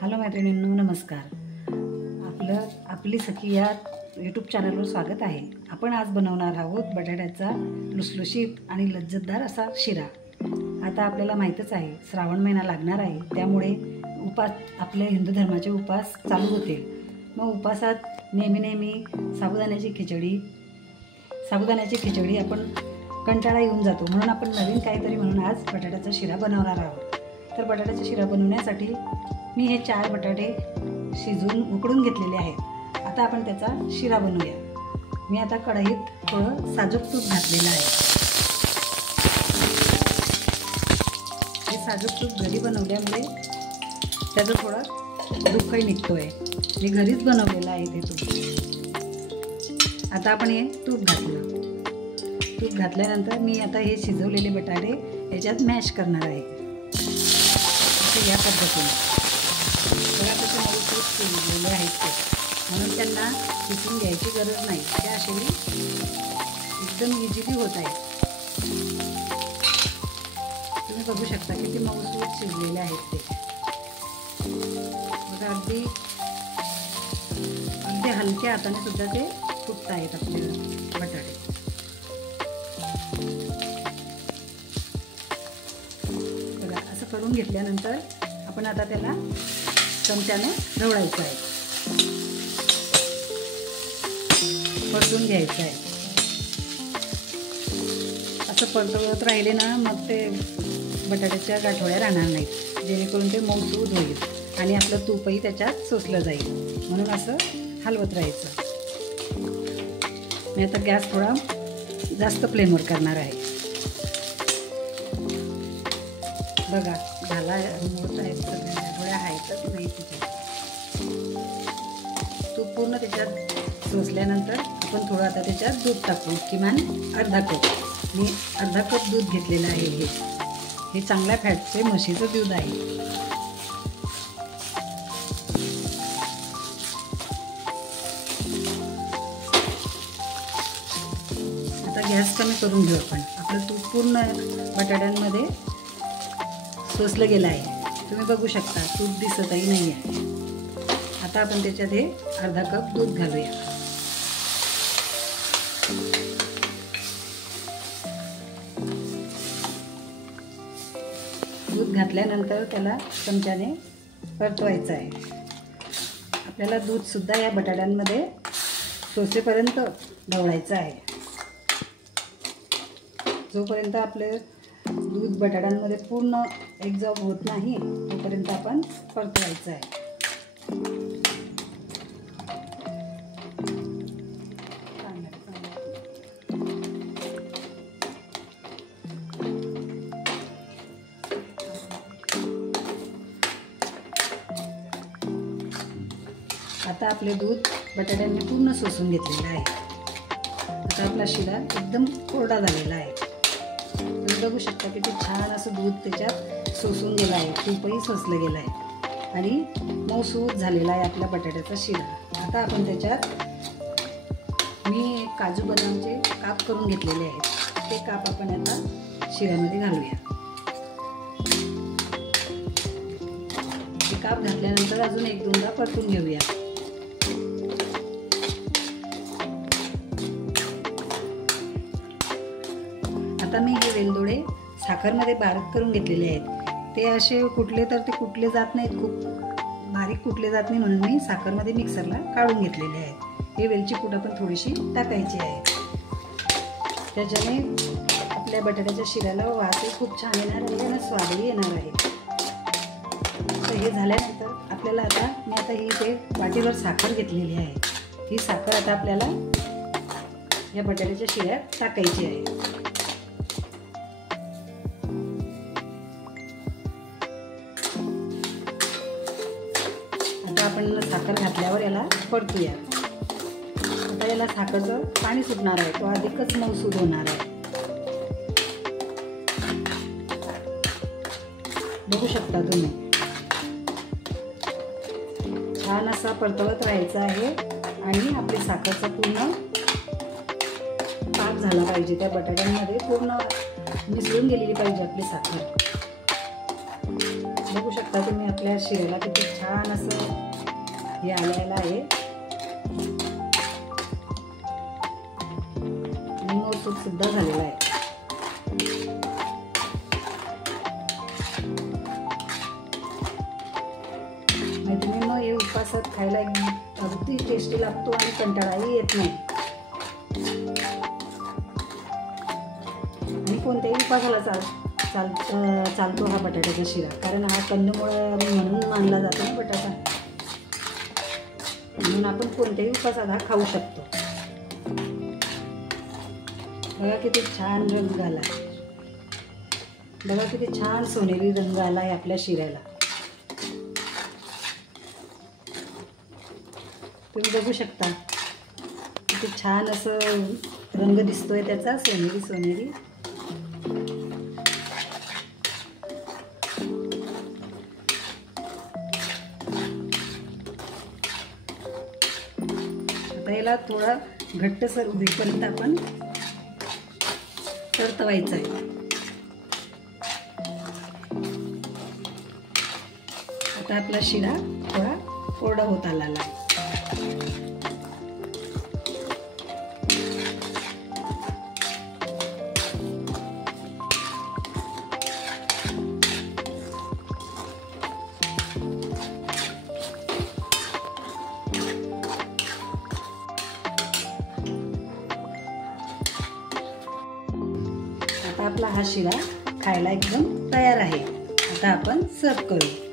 Hello मैत्रिणींनो, नमस्कार. आपली सखी या यूट्यूब चॅनलवर स्वागत आहे. आपण आज बनवणार आहोत बटाट्याचा लुसलुशीत आणि लज्जतदार असा शिरा. आता आपल्याला माहीतच आहे, श्रावण महिना लागणार आहे, त्यामुळे आपल्या हिंदू धर्माचे उपास चालू होतील. मग उपासात नेहमी साबुदाण्याची खिचडी आपण कंटाळा येऊन जातो, म्हणून आपण नवीन काहीतरी म्हणून आज बटाट्याचा शिरा बनवणार आहोत. तर बटाट्याचा शिरा बनवण्यासाठी मी हे 4 बटाटे शिजवून उकडून घेतलेले आहेत. आता आपण त्याचा शिरा बनवूया. मी आता कढईत थोडं साजूक तूप घातलेलं आहे. हे साजूक तूप घरी बनवल्यामुळे त्याचं थोडं दुःखही निघतोय. मी घरीच बनवलेलं आहे ते तूप. आता आपण हे तूप घातल्यानंतर मी आता हे शिजवलेले बटाटे याच्यात मॅश करणार आहे. या पद्धतीने बघा, तसे मऊसूत शिजलेले आहेत ते, म्हणून त्यांना किसून घ्यायची गरज नाही. ते असे एकदम इझिली होत आहे. तुम्ही बघू शकता किती मऊसूत शिजलेले आहेत ते. बघा, अगदी हलक्या हाताने सुद्धा ते फुटत आहेत आपले बटाटे. बघा, असं करून घेतल्यानंतर आपण आता त्याला चमच्याने ढवळायचं आहे, परतून घ्यायचं आहे. असं परतवत राहिले ना, मग ते बटाट्याच्या गाठोड्या राहणार नाहीत, जेणेकरून ते मऊसूद होईल आणि आपलं तूपही त्याच्यात सोसलं जाईल. म्हणून असं हलवत राहायचं. मी आता गॅस थोडा जास्त फ्लेमवर करणार आहे. बघा, झाला मोठ आहेत, सगळ्या थोड्या आहेतच नाही तिथे. तूप पूर्ण त्याच्यात सोसल्यानंतर आपण थोडं आता त्याच्यात दूध टाकू, किमान अर्धा कप. मी अर्धा कप दूध घेतलेलं आहे. हे चांगल्या फॅटचे म्हशीचं दूध आहे. आता गॅस कमी करून घेऊ आपण. आपलं तूप पूर्ण बटाट्यांमध्ये सोसलं गेलं आहे. तुम्ही बघू शकता, तूप दिसतही नाही आहे. आता आपण त्याच्यात हे अर्धा कप दूध घालूया. दूध घातल्यानंतर त्याला चमच्याने परतवायचं आहे. आपल्याला दूध सुद्धा या बटाट्यांमध्ये सोसेपर्यंत ढवळायचं आहे. जोपर्यंत आपले दूध बटाट्यांमध्ये पूर्ण एकजाव होत नाही, तोपर्यंत आपण परतवायचं आहे. आता आपले दूध बटाट्यांनी पूर्ण शोषून घेतलेलं आहे. आता आपला शिरा एकदम कोरडा झालेला आहे. तुम्ही बघू शकता किती छान असं दूध त्याच्यात शोषून गेलं आहे, तूपही शोषलं गेलं आहे आणि मऊसूत झालेला आहे आपल्या बटाट्याचा शिरा. आता आपण त्याच्यात मी काजू बदामचे काप करून घेतलेले आहेत. ते काप आपण आता शिऱ्यामध्ये घालूया. ते काप घातल्यानंतर अजून 1-2दा परतून घेऊया. आता मी हे वेलदोडे साखरमध्ये बारीक करून घेतलेले आहेत. ते असे कुटले तर ते कुटले जात नाहीत, खूप बारीक कुटले जात नाही, म्हणून मी साखरमध्ये मिक्सरला काढून घेतलेले आहेत. हे वेलची पूड आपण थोडीशी टाकायची आहे. त्याच्याने आपल्या बटाट्याच्या शिऱ्याला वासही खूप छान येणार आहे आणि स्वादही येणार आहे. तर हे झाल्यानंतर आपल्याला मी आता ही ते वाटीवर साखर घेतलेली आहे. ही साखर आता आपल्याला या बटाट्याच्या शिऱ्यात टाकायची आहे. आपण साखर घातल्यावर याला परतूया. आता याला साखरचं पाणी सुटणार आहे, तो अधिकच मऊसूद होणार आहे. बघू शकता तुम्ही, छान असा परतवत राहायचा आहे आणि आपली साखरचा पूर्ण पाक झाला पाहिजे. त्या बटाट्यांमध्ये पूर्ण मिसळून गेलेली पाहिजे आपली साखर. बघू शकता तुम्ही आपल्या आपल्या शिऱ्याला किती छान असं हे आलेलं आहे आणि मऊसूत सुद्धा झालेला आहे. मैत्रिणींनो, हे उपासात खायला अगदी टेस्टी लागतो आणि कंटाळाही येत नाही. आणि कोणत्याही उपासाला चालतो हा बटाट्याचा शिरा, कारण हा कंदमुळ म्हणून मानला जातो ना बटाटा, म्हणून आपण कोणत्याही उपासाला हा खाऊ शकतो. बघा किती छान रंग आला, बघा किती छान सोनेरी रंग आला आहे आपल्या शिऱ्याला. तुम्ही बघू शकता किती छान असं रंग दिसतोय त्याचा, सोनेरी सोनेरी. आता याला थोडा घट्टसर होईपर्यंत आपण परतवायचं आहे. आता आपला शिरा थोडा कोरडा होत आला आहे. आता आपला हा शिरा खायला एकदम तयार आहे. आता आपण सर्व करू.